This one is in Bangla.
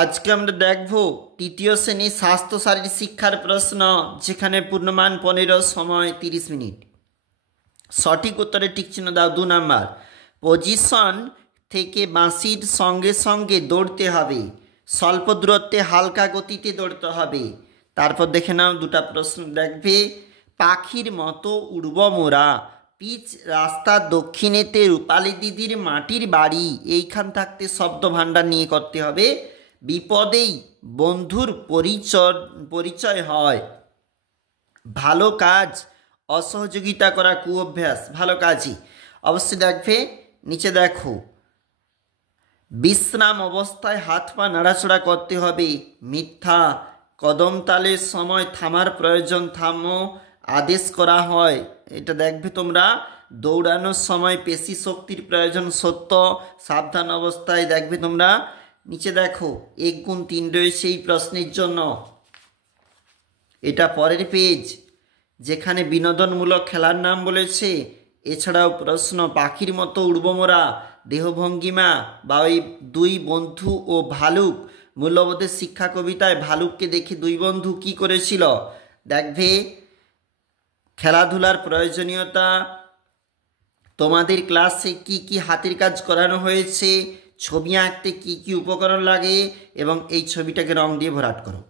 আজকে আমরা দেখব তৃতীয় শ্রেণী স্বাস্থ্য শারীরিক শিক্ষার প্রশ্ন, যেখানে পূর্ণমান 15, সময় 30 মিনিট। সঠিক উত্তরে টিক চিহ্ন দাও। 2 নাম্বার, পজিশন থেকে বাঁশির সঙ্গে সঙ্গে দৌড়তে হবে, স্বল্প দূরত্বে হালকা গতিতে দৌড়তে হবে। তারপর দেখে নাও দুটা প্রশ্ন দেখবে। পাখির মতো উড়ব মোরা, পিচ রাস্তার দক্ষিণেতে রূপালী দিদির মাটির বাড়ি। এইখান থাকতে শব্দ ভাণ্ডার নিয়ে করতে হবে। বিপদেই বন্ধুর পরিচয় হয়, ভালো কাজ অসহযোগিতা করা কু অভ্যাস, ভালো কাজই। অবশ্যই দেখবে নিচে দেখো, বিশ্রাম অবস্থায় হাত পা নাড়াচড়া করতে হবে, মিথ্যা। কদম তালের সময় থামার প্রয়োজন, থামো আদেশ করা হয়। এটা দেখবে তোমরা। দৌড়ানোর সময় পেশি শক্তির প্রয়োজন, সত্য। সাবধান অবস্থায় দেখবে তোমরা। নিচে দেখো 1 গুণ 3 রয়েছে এই প্রশ্নের জন্য। এটা পরের পেজ, যেখানে বিনোদনমূলক খেলার নাম বলেছে। এছাড়াও প্রশ্ন পাখির মতো উড়ব মোরা, দেহভঙ্গিমা বা ওই 2 বন্ধু ও ভালুক, মূল্যবোধের শিক্ষা কবিতায় ভালুককে দেখে 2 বন্ধু কি করেছিল দেখবে। খেলাধুলার প্রয়োজনীয়তা, তোমাদের ক্লাসে কি কি হাতের কাজ করানো হয়েছে, ছবি আঁকতে কি কি উপকরণ লাগে, এবং এই ছবিটাকে রং দিয়ে ভরাট করো।